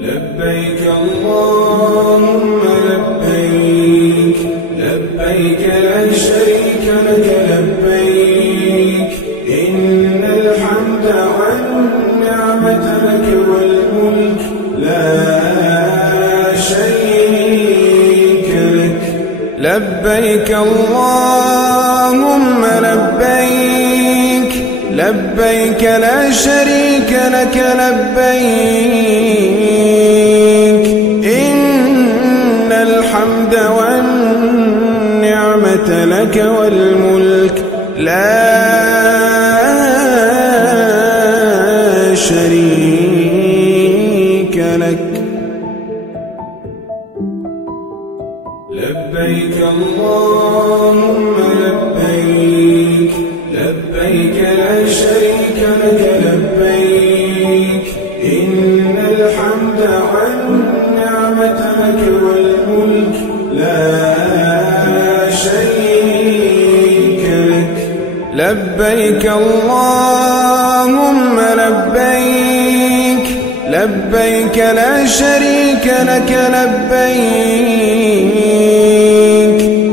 لبيك اللهم لبيك، لبيك لا شريك لك لبيك، إن الحمد والنعمة لك والملك لا شريك لك. لبيك اللهم لبيك، لبيك لا شريك لك لبيك، إن الحمد والنعمة لك والملك لا شريك لك. لبيك اللهم لبيك، لبيك لا شريك لك لبيك، إن الحمد والنعمة لك والملك لا شريك لك. لبيك اللهم لبيك، لبيك لا شريك لك لبيك،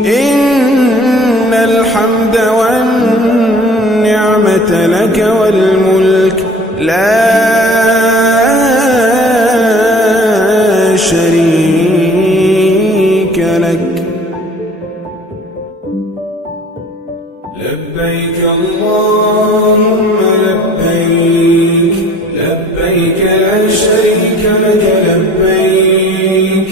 إن الحمد والنعمة لك والملك لا شريك لك. لبيك اللهم لبيك، لبيك لا شريك لك لبيك،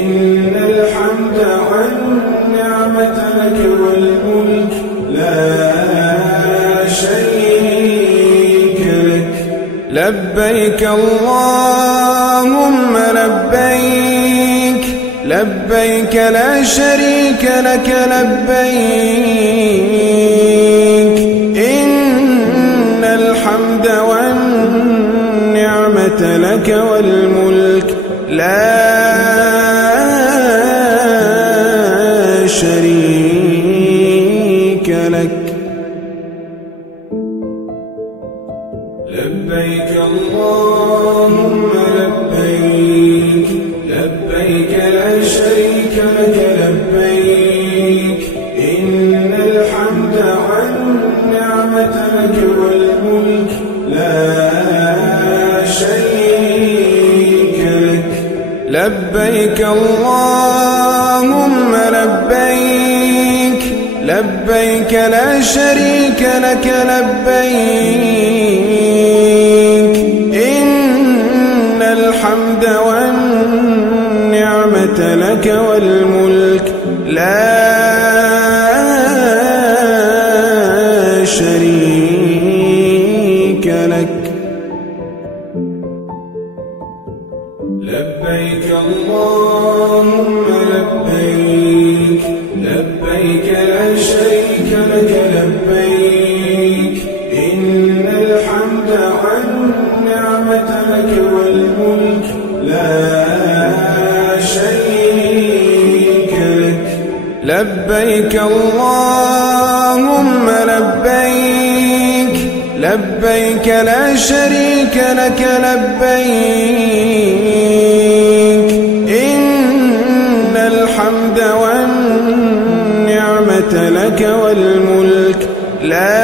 إن الحمد والنعمة لك والملك لا شريك لك. لبيك اللهم لبيك، لبيك لا شريك لك لبيك، إن الحمد والنعمة لك والملك لا شريك لك. لبيك اللهم لبيك، لبيك لا شريك لك لبيك، إن الحمد والنعمة لك والملك لا شريك لك. لبيك اللهم لبيك، لبيك لا شريك لك لبيك، إن الحمد والنعمة لك والملك لا شريك لك. لبيك اللهم لبيك، لبيك لا شريك لك لبيك، إن الحمد والنعمة لك والملك لا شريك لك. لبيك اللهم لبيك، لبيك لا شريك لك لبيك، إن الحمد والنعمة لك والملك لا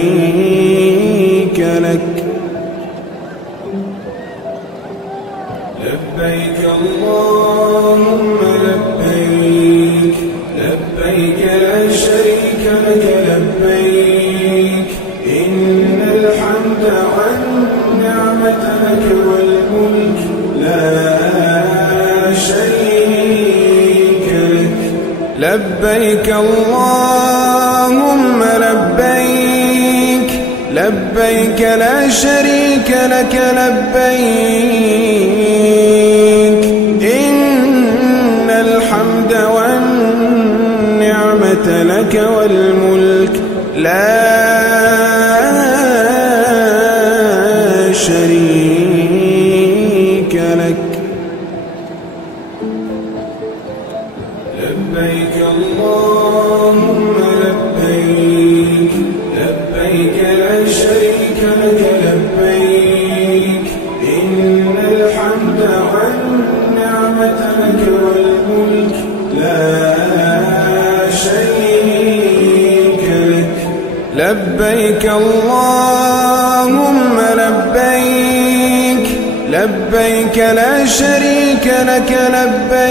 شريك لك. لبيك اللهم لبيك، لبيك لا شريك لك لبيك، إن الحمد والنعمة لك والملك لا شريك لك. لبيك اللهم لبيك، لبيك لا شريك لك لبيك، إن الحمد والنعمة لك والملك لا شريك لك. لبيك اللهم لبيك، لبيك لا شريك لك لبيك لا شريك لك لبيك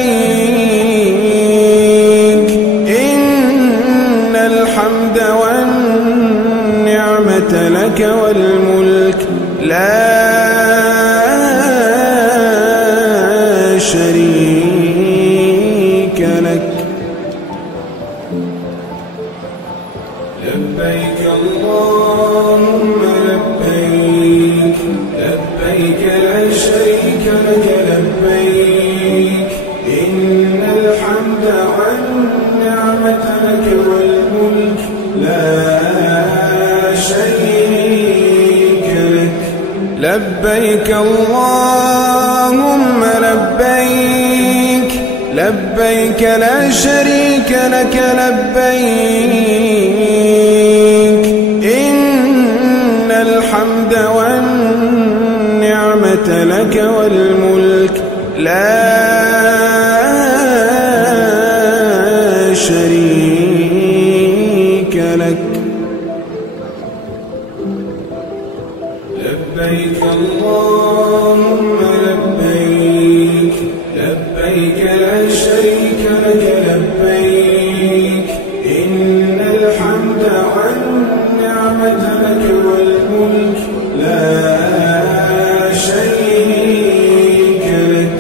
إن الحمد والنعمة لك والملك لا شريك لك. لبيك اللهم لبيك لبيك لا شريك لك لبيك إن الحمد والنعمة لك والملك لا شريك لك. لبيك اللهم لبيك لبيك لا شريك لك لبيك إن الحمد والنعمة لك والملك لا شريك لك. لبيك اللهم لبيك لبيك لا شريك لك لبيك إن الحمد والنعمة لك والملك لا شريك لك.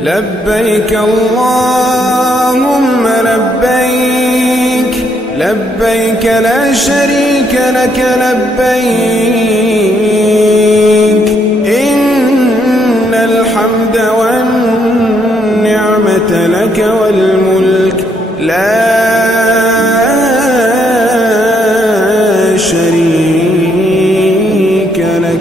لبيك اللهم لبيك لبيك لا شريك لك لبيك إن الحمد والنعمة لك والملك لا شريك لك.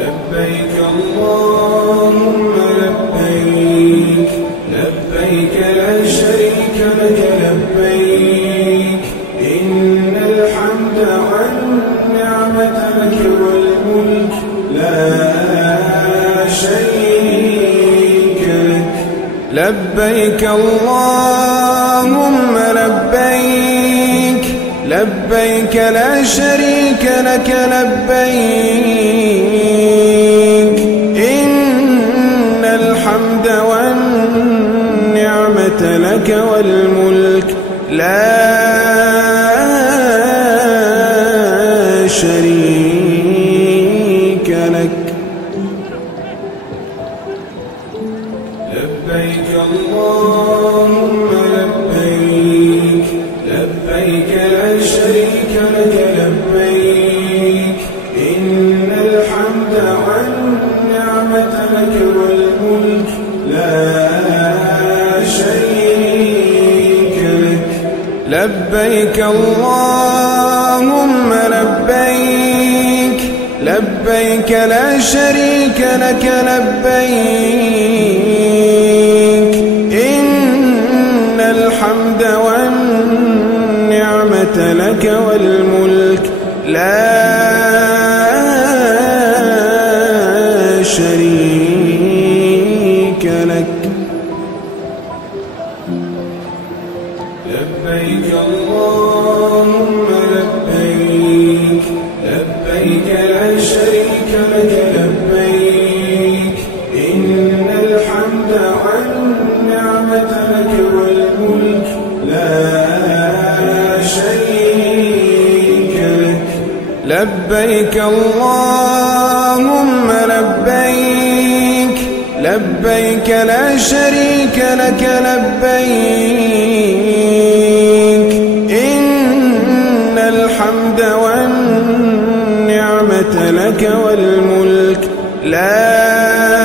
لبيك اللهم لبيك لبيك لا شريك لك لبيك إن الحمد والنعمة لك والملك لا شريك لك. لبيك اللهم لبيك لبيك لا شريك لك لبيك إن الحمد والنعمة لك والملك لا شريك لك. لبيك اللهم لبيك لبيك لا شريك لك لبيك إن الحمد والنعمة لك والملك لا شريك لك. لبيك اللهم لبيك لبيك لا شريك لك لبيك إن الحمد والنعمة لك والملك لا شريك لك. لبيك اللهم لبيك لبيك لا شريك لك لبيك إن الحمد والنعمة لك والملك لا شريك لك. لبيك اللهم لبيك لبيك لا شريك لك لبيك إن الحمد والنعمة لك والملك لا